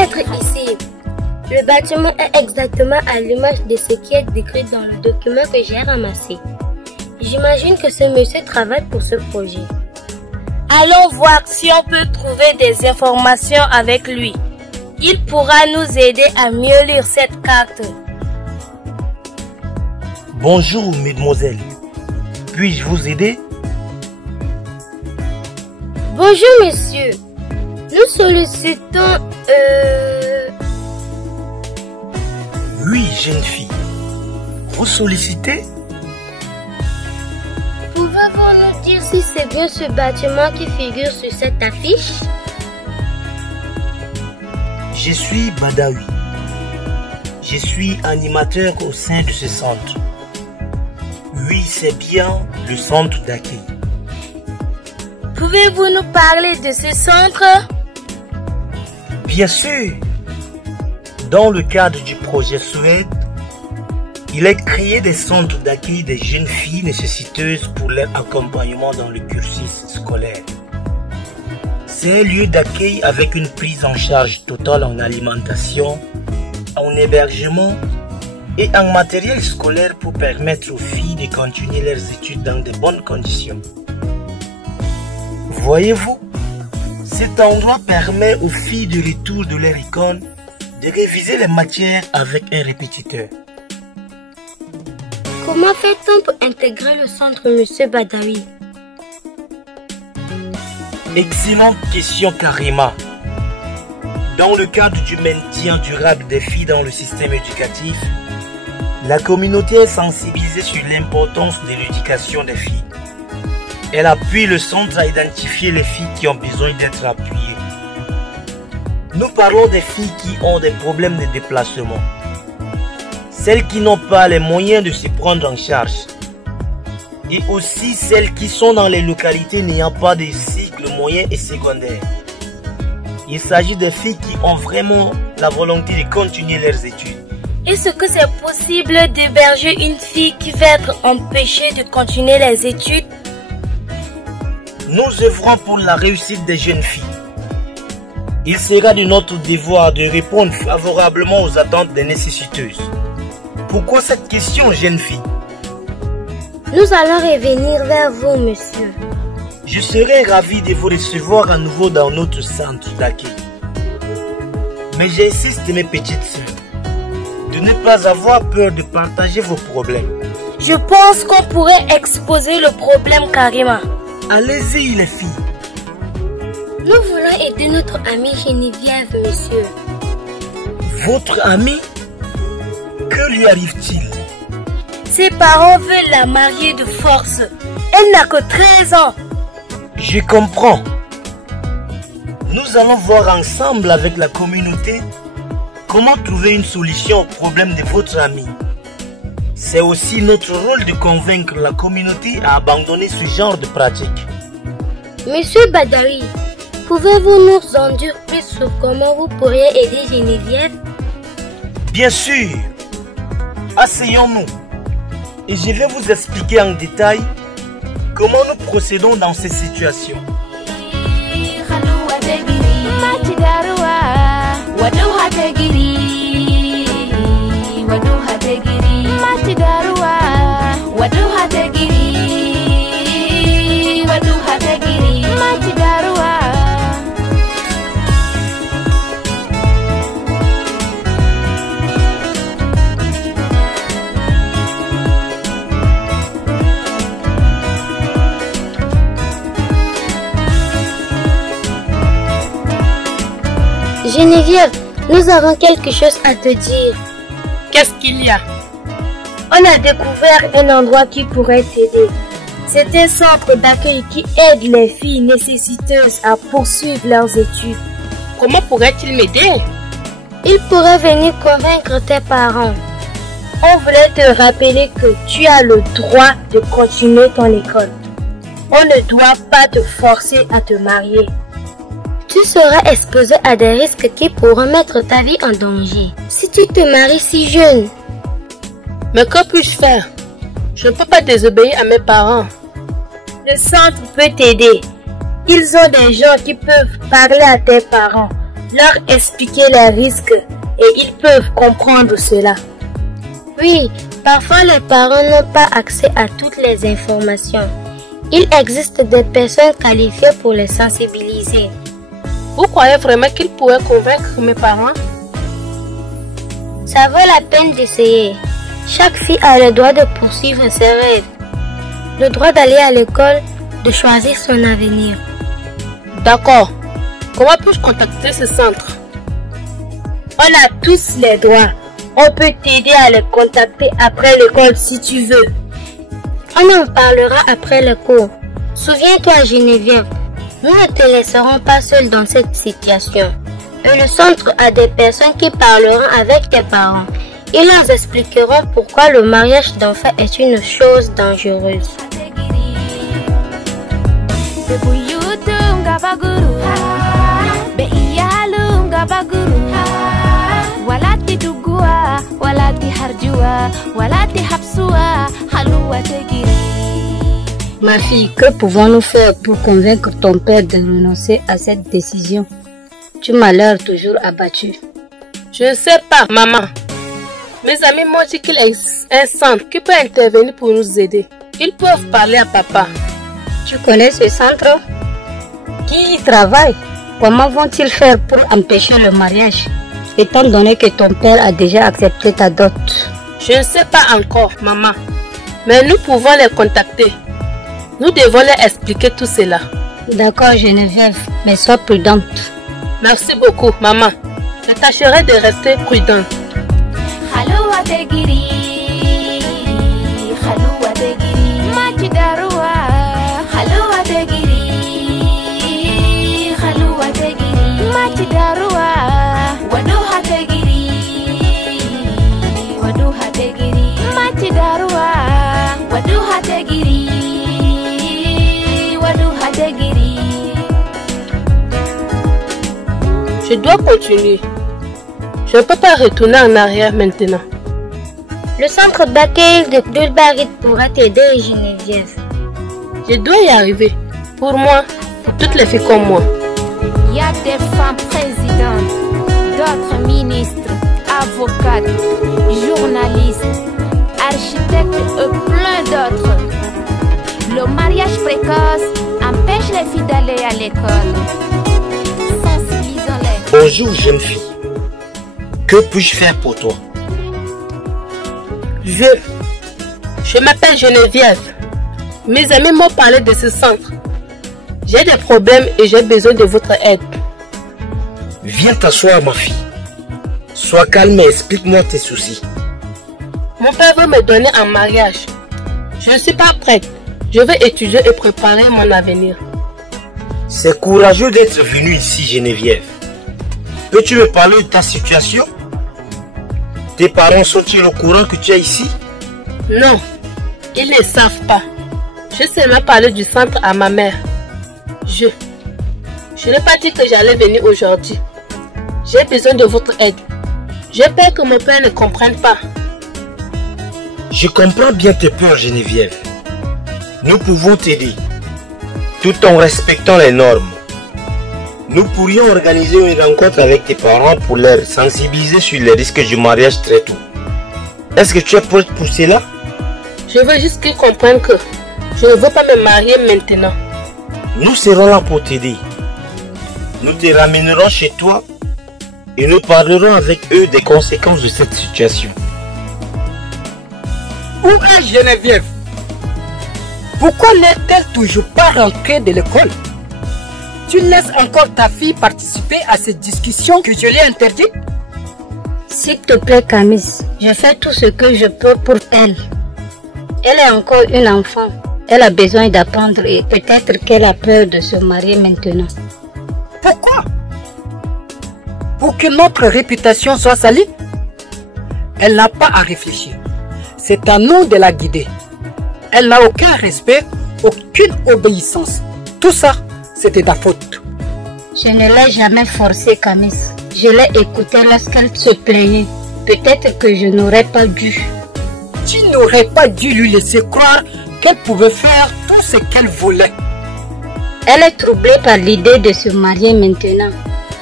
être ici. Le bâtiment est exactement à l'image de ce qui est décrit dans le document que j'ai ramassé. J'imagine que ce monsieur travaille pour ce projet. Allons voir si on peut trouver des informations avec lui. Il pourra nous aider à mieux lire cette carte. Bonjour, mesdemoiselles. Puis-je vous aider? Bonjour, monsieur. Nous sollicitons... Oui, jeune fille. Vous sollicitez? Pouvez-vous nous dire si c'est bien ce bâtiment qui figure sur cette affiche? Je suis Badawi. Je suis animateur au sein de ce centre. Oui, c'est bien le centre d'accueil. Pouvez-vous nous parler de ce centre? Bien sûr. Dans le cadre du projet Suède, il est créé des centres d'accueil des jeunes filles nécessiteuses pour leur accompagnement dans le cursus scolaire. C'est un lieu d'accueil avec une prise en charge totale en alimentation, en hébergement et en matériel scolaire pour permettre aux filles de continuer leurs études dans de bonnes conditions. Voyez-vous, cet endroit permet aux filles de retour de leur école de réviser les matières avec un répétiteur. Comment fait-on pour intégrer le centre, monsieur Badawi? Excellente question, Karima. Dans le cadre du maintien durable des filles dans le système éducatif, la communauté est sensibilisée sur l'importance de l'éducation des filles. Elle appuie le centre à identifier les filles qui ont besoin d'être appuyées. Nous parlons des filles qui ont des problèmes de déplacement, celles qui n'ont pas les moyens de se prendre en charge, et aussi celles qui sont dans les localités n'ayant pas de cycle moyen et secondaire. Il s'agit des filles qui ont vraiment la volonté de continuer leurs études. Est-ce que c'est possible d'héberger une fille qui va être empêchée de continuer les études? Nous œuvrons pour la réussite des jeunes filles. Il sera de notre devoir de répondre favorablement aux attentes des nécessiteuses. Pourquoi cette question, jeune fille? Nous allons revenir vers vous, monsieur. Je serai ravi de vous recevoir à nouveau dans notre centre d'accueil. Mais j'insiste, mes petites sœurs, de ne pas avoir peur de partager vos problèmes. Je pense qu'on pourrait exposer le problème, Karima. Allez-y, les filles. Nous voulons aider notre amie Geneviève, monsieur. Votre amie? Que lui arrive-t-il? Ses parents veulent la marier de force. Elle n'a que 13 ans. Je comprends. Nous allons voir ensemble avec la communauté comment trouver une solution au problème de votre amie. C'est aussi notre rôle de convaincre la communauté à abandonner ce genre de pratique. Monsieur Badawi, pouvez-vous nous en dire plus sur comment vous pourriez aider Geneviève? Bien sûr. Asseyons-nous et je vais vous expliquer en détail comment nous procédons dans ces situations. Geneviève, nous avons quelque chose à te dire. Qu'est-ce qu'il y a? On a découvert un endroit qui pourrait t'aider. C'est un centre d'accueil qui aide les filles nécessiteuses à poursuivre leurs études. Comment pourrait-il m'aider? Il pourrait venir convaincre tes parents. On voulait te rappeler que tu as le droit de continuer ton école. On ne doit pas te forcer à te marier. Tu seras exposé à des risques qui pourront mettre ta vie en danger si tu te maries si jeune. Mais que puis-je faire? Je ne peux pas désobéir à mes parents. Le centre peut t'aider. Ils ont des gens qui peuvent parler à tes parents. leur expliquer les risques et ils peuvent comprendre cela. Oui, parfois les parents n'ont pas accès à toutes les informations. Il existe des personnes qualifiées pour les sensibiliser. Vous croyez vraiment qu'ils pourraient convaincre mes parents? Ça vaut la peine d'essayer. Chaque fille a le droit de poursuivre ses rêves. Le droit d'aller à l'école, de choisir son avenir. D'accord. Comment puis-je contacter ce centre? On a tous les droits. On peut t'aider à les contacter après l'école si tu veux. On en parlera après le cours. Souviens-toi, Geneviève, nous ne te laisserons pas seule dans cette situation. Et le centre a des personnes qui parleront avec tes parents. Ils nous expliqueront pourquoi le mariage d'enfants est une chose dangereuse. Ma fille, que pouvons-nous faire pour convaincre ton père de renoncer à cette décision? Tu m'as l'air toujours abattue. Je ne sais pas, maman. Mes amis m'ont dit qu'il existe un centre qui peut intervenir pour nous aider. Ils peuvent parler à papa. Tu connais ce centre? Qui y travaille? Comment vont-ils faire pour empêcher le mariage, étant donné que ton père a déjà accepté ta dot? Je ne sais pas encore, maman. Mais nous pouvons les contacter. Nous devons leur expliquer tout cela. D'accord, Geneviève, mais sois prudente. Merci beaucoup, maman. Je tâcherai de rester prudente. Je dois continuer. Je ne peux pas retourner en arrière maintenant. Le centre d'accueil de Dulbarit pourra t'aider, Geneviève. Je dois y arriver. Pour moi, pour toutes les filles comme moi. Il y a des femmes présidentes, d'autres ministres, avocates, journalistes, architectes et plein d'autres. Le mariage précoce empêche les filles d'aller à l'école. Sensibilisons-les. Bonjour jeune fille. Que puis-je faire pour toi? Je m'appelle Geneviève. Mes amis m'ont parlé de ce centre. J'ai des problèmes et j'ai besoin de votre aide. Viens t'asseoir ma fille. Sois calme et explique-moi tes soucis. Mon père veut me donner en mariage. Je ne suis pas prête. Je vais étudier et préparer mon avenir. C'est courageux d'être venu ici, Geneviève. Peux-tu me parler de ta situation? Tes parents sont-ils au courant que tu es ici? Non, ils ne savent pas. Je seulement parlé du centre à ma mère. Je n'ai pas dit que j'allais venir aujourd'hui. J'ai besoin de votre aide. J'ai peur que mon père ne comprenne pas. Je comprends bien tes peurs, Geneviève. Nous pouvons t'aider, tout en respectant les normes. Nous pourrions organiser une rencontre avec tes parents pour les sensibiliser sur les risques du mariage très tôt. Est-ce que tu es prête pour cela? Je veux juste qu'ils comprennent que je ne veux pas me marier maintenant. Nous serons là pour t'aider. Nous te ramènerons chez toi et nous parlerons avec eux des conséquences de cette situation. Où est Geneviève? Pourquoi n'est-elle toujours pas rentrée de l'école? Tu laisses encore ta fille participer à cette discussion que je lui ai interdite? S'il te plaît, Camis, je fais tout ce que je peux pour elle. Elle est encore une enfant. Elle a besoin d'apprendre et peut-être qu'elle a peur de se marier maintenant. Pourquoi? Pour que notre réputation soit salie? Elle n'a pas à réfléchir. C'est à nous de la guider. Elle n'a aucun respect, aucune obéissance. Tout ça, c'était ta faute. Je ne l'ai jamais forcée, Camis. Je l'ai écoutée lorsqu'elle se plaignait. Peut-être que je n'aurais pas dû. Tu n'aurais pas dû lui laisser croire qu'elle pouvait faire tout ce qu'elle voulait. Elle est troublée par l'idée de se marier maintenant.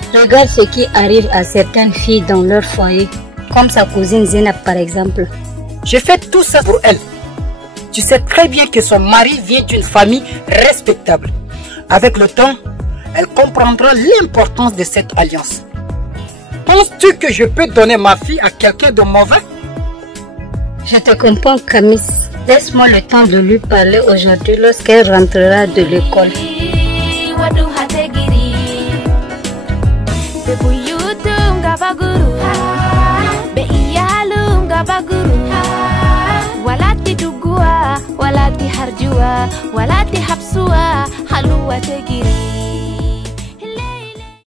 Regarde ce qui arrive à certaines filles dans leur foyer, comme sa cousine Zénab par exemple. J'ai fait tout ça pour elle. Tu sais très bien que son mari vient d'une famille respectable. Avec le temps, elle comprendra l'importance de cette alliance. Penses-tu que je peux donner ma fille à quelqu'un de mauvais? Je te comprends, Camis. Laisse-moi le temps de lui parler aujourd'hui lorsqu'elle rentrera de l'école. Walati harjua, walati hapsua, haluwa tegiri.